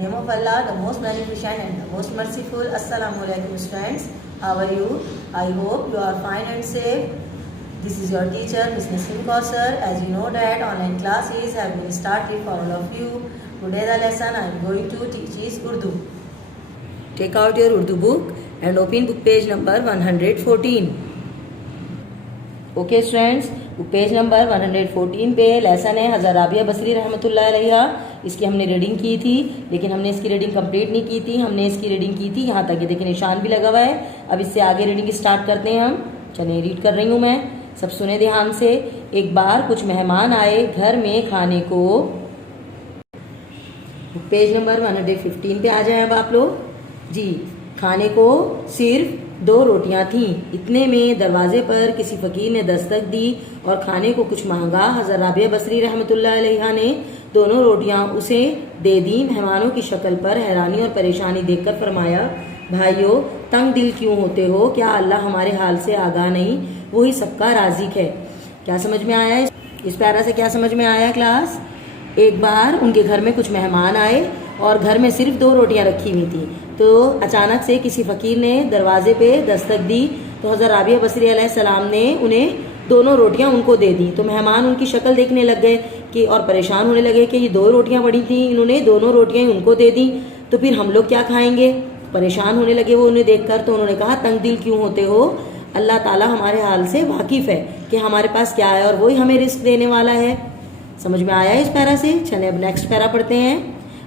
Name of Allah, the most beneficent and the most merciful. Assalamu alaikum students. How are you? I hope you are fine and safe. This is your teacher, Ms. Nasreen Kausar. As you know that online classes have been started for all of you. Today the lesson I am going to teach is Urdu. Take out your Urdu book and open book page number 114. Okay students, page number 114 पे lesson है हज़रत राबिया बसरी रहमतुल्लाह अलैहा। इसकी हमने reading की थी, लेकिन हमने इसकी रीडिंग कंप्लीट नहीं की थी। हमने इसकी रीडिंग की थी यहाँ तक, ये देखिए निशान भी लगा हुआ है। अब इससे आगे रीडिंग स्टार्ट करते हैं हम। चलिए रीड कर रही हूँ मैं, सब सुने ध्यान से। एक बार कुछ मेहमान आए घर में खाने को। पेज नंबर 115 पे आ जाए अब आप लोग जी। खाने को सिर्फ 2 रोटियां थीं। इतने में दरवाजे पर किसी फकीर ने दस्तक दी और खाने को कुछ मांगा। हज़रत राबिया बसरी रहमतुल्लाह अलैहा ने दोनों रोटियां उसे दे दी। मेहमानों की शक्ल पर हैरानी और परेशानी देखकर फरमाया, भाइयों तंग दिल क्यों होते हो? क्या अल्लाह हमारे हाल से आगाह नहीं? वही सबका राज़िक है। क्या समझ में आया इस पैरा से? क्या समझ में आया क्लास? एक बार उनके घर में कुछ मेहमान आए और घर में सिर्फ 2 रोटियां रखी हुई थी। तो अचानक से किसी फकीर ने दरवाजे पे दस्तक दी, तो हज़रत राबिया बसरी अलैहिस्सलाम ने उन्हें दोनों रोटियां उनको दे दी। तो मेहमान उनकी शक्ल देखने लग गए कि और परेशान होने लगे कि ये 2 रोटियां पड़ी थी, इन्होंने दोनों रोटियां ही उनको दे दी, तो फिर हम लोग क्या खाएंगे? परेशान होने लगे वो उन्हें देखकर। तो उन्होंने कहा, तंग दिल क्यों होते हो? अल्लाह ताला हमारे हाल से वाकिफ़ है कि हमारे पास क्या है और वही हमें रिस्क देने वाला है। समझ में आया इस पैरा से? चले अब नेक्स्ट पैरा पढ़ते हैं।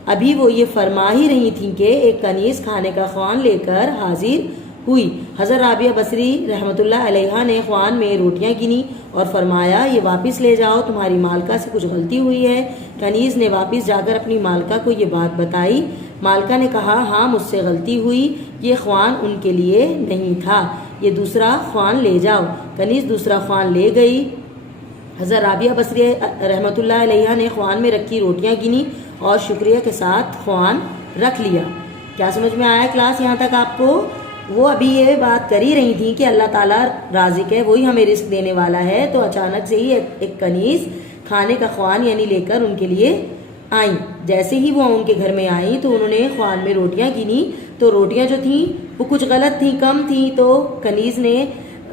अभी वो ये फरमा ही रही थी कि एक कनीज़ खाने का ख्वान लेकर हाजिर हुई। हज़रत राबिया बसरी रहमतुल्लाह अलैहा ने ख्वान में रोटियां गिनी और फरमाया, ये वापस ले जाओ, तुम्हारी मालका से कुछ गलती हुई है। कनीज़ ने वापस जाकर अपनी मालका को ये बात बताई। मालका ने कहा, हाँ मुझसे गलती हुई, ये ख्वान उनके लिए नहीं था, ये दूसरा ख्वान ले जाओ। कनीज़ दूसरा ख्वान ले गई। हज़रत राबिया बसरी रहमतुल्लाह अलैहा ने ख्वान में रखी रोटियां गिनी और शुक्रिया के साथ ख्वान रख लिया। क्या समझ में आया क्लास यहाँ तक आपको? वो अभी ये बात कर ही रही थी कि अल्लाह ताला राज़िक है, वही हमें रिस्क देने वाला है। तो अचानक से ही एक कनीज़ खाने का ख्वान यानी लेकर उनके लिए आई। जैसे ही वो उनके घर में आई तो उन्होंने ख्वान में रोटियां गिनी, तो रोटियां जो थी वो कुछ गलत थी, कम थी। तो कनीज़ ने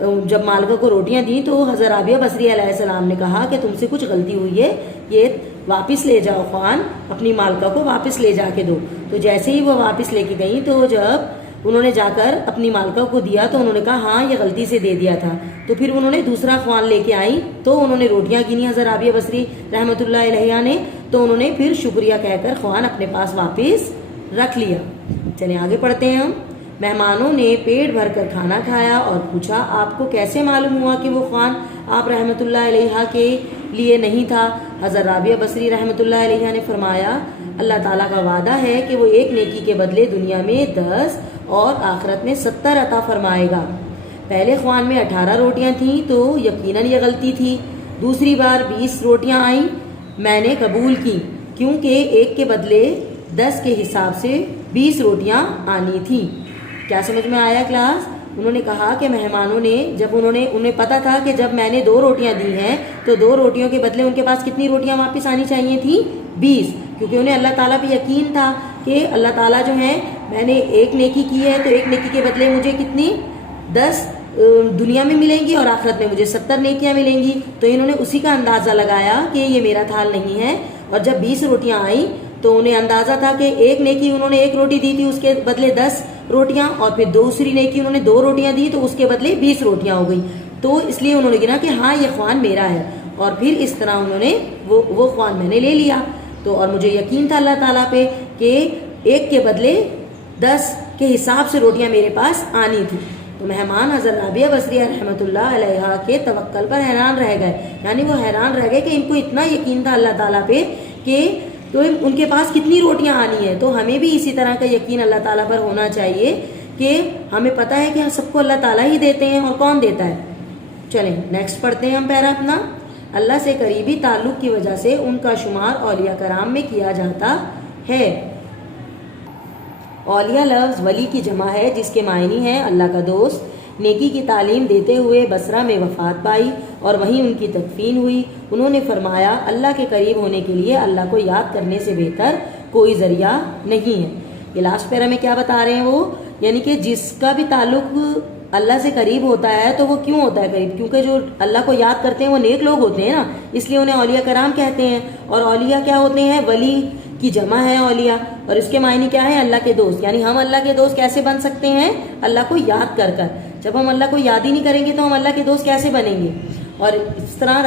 जब मालका को रोटियां दी तो हज़रत राबिया बसरी अलैहिस्सलाम ने कहा कि तुमसे कुछ गलती हुई है, ये वापस ले जाओ, ख्वान अपनी मालका को वापस ले जाके दो। तो जैसे ही वो वापस लेके गई, तो जब उन्होंने जाकर अपनी मालका को दिया तो उन्होंने कहा, हाँ ये गलती से दे दिया था। तो फिर उन्होंने दूसरा ख्वान लेके आई, तो उन्होंने रोटियां गिनी हज़रत राबिया बसरी रहमतुल्लाह अलैहा ने, तो उन्होंने फिर शुक्रिया कहकर ख्वान अपने पास वापस रख लिया। चलिए आगे पढ़ते हैं हम। मेहमानों ने पेट भरकर खाना खाया और पूछा, आपको कैसे मालूम हुआ कि वो ख्वान आप रहमतुल्लाह अलैहा के लिए नहीं था? हज़रत राबिया बसरी रहमतुल्लाह अलैहा ने फरमाया, अल्लाह ताला का वादा है कि वो एक नेकी के बदले दुनिया में 10 और आखिरत में 70 अता फरमाएगा। पहले ख्वान में 18 रोटियां थीं, तो यकीनन ये गलती थी। दूसरी बार 20 रोटियां आईं, मैंने कबूल की, क्योंकि एक के बदले 10 के हिसाब से 20 रोटियां आनी थी। क्या समझ में आया क्लास? उन्होंने कहा कि मेहमानों ने जब उन्हें पता था कि जब मैंने 2 रोटियां दी हैं तो 2 रोटियों के बदले उनके पास कितनी रोटियां वापस आनी चाहिए थी? 20, क्योंकि उन्हें अल्लाह ताला पे यकीन था कि अल्लाह ताला जो है, मैंने एक नेकी की है तो एक नेकी के बदले मुझे कितनी 10 दुनिया में मिलेंगी और आखिरत में मुझे 70 नेकियां मिलेंगी। तो इन्होंने उसी का अंदाज़ा लगाया कि ये मेरा थाल नहीं है। और जब 20 रोटियां आई तो उन्हें अंदाज़ा था कि एक नेकी उन्होंने 1 रोटी दी थी, उसके बदले 10 रोटियां, और फिर दूसरी नेकी उन्होंने 2 रोटियां दी तो उसके बदले 20 रोटियां हो गई। तो इसलिए उन्होंने गिना कि हाँ ये ख्वान मेरा है, और फिर इस तरह उन्होंने वो ख्वान मैंने ले लिया। तो और मुझे यकीन था अल्लाह ताला पे कि 1 के बदले 10 के हिसाब से रोटियां मेरे पास आनी थी। तो मेहमान हज़रत राबिया बसरी रहमतुल्लाह अलैहा के तवक्कल पर हैरान रह गए, यानी वो हैरान रह गए कि इनको इतना यकीन था अल्लाह ताला पे कि तो उनके पास कितनी रोटियां आनी है। तो हमें भी इसी तरह का यकीन अल्लाह ताला पर होना चाहिए कि हमें पता है कि सबको अल्लाह ताला ही देते हैं, और कौन देता है। चलें नेक्स्ट पढ़ते हैं हम पैरा अपना। अल्लाह से करीबी ताल्लुक की वजह से उनका शुमार औलिया कराम में किया जाता है। औलिया लफ्ज़ वली की जमा है, जिसके मायनी है अल्लाह का दोस्त। नेकी की तालीम देते हुए बसरा में वफ़ात पाई और वहीं उनकी तदफीन हुई। उन्होंने फरमाया, अल्लाह के करीब होने के लिए अल्लाह को याद करने से बेहतर کوئی ذریعہ نہیں ہے. یہ لاسٹ پیرا میں کیا بتا رہے ہیں وہ، یعنی کہ جس کا بھی تعلق اللہ سے قریب ہوتا ہے تو وہ کیوں ہوتا ہے قریب؟ کیونکہ جو اللہ کو یاد کرتے ہیں وہ نیک لوگ ہوتے ہیں نا، اس لیے انہیں اولیاء کرام کہتے ہیں. اور اولیاء کیا ہوتے ہیں؟ ولی کی جمع ہے اولیاء، اور اس کے معنی کیا ہے؟ اللہ کے دوست. یعنی ہم اللہ کے دوست کیسے بن سکتے ہیں؟ اللہ کو یاد کر کر. جب ہم اللہ کو یاد ہی نہیں کریں گے تو ہم اللہ کے دوست کیسے بنیں گے؟ اور اس طرح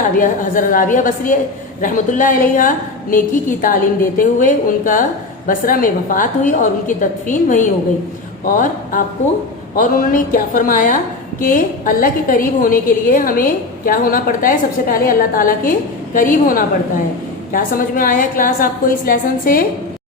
حضرت رابعہ بصری رحمۃ اللہ علیہ نیکی کی تعلیم دیتے ہوئے ان کا بصرہ میں وفات ہوئی اور ان کی تدفین وہیں ہو گئی. اور آپ کو اور انہوں نے کیا فرمایا کہ اللہ کے قریب ہونے کے لیے ہمیں کیا ہونا پڑتا ہے؟ سب سے پہلے اللہ تعالیٰ کے قریب ہونا پڑتا ہے. کیا سمجھ میں آیا کلاس آپ کو اس لیسن سے؟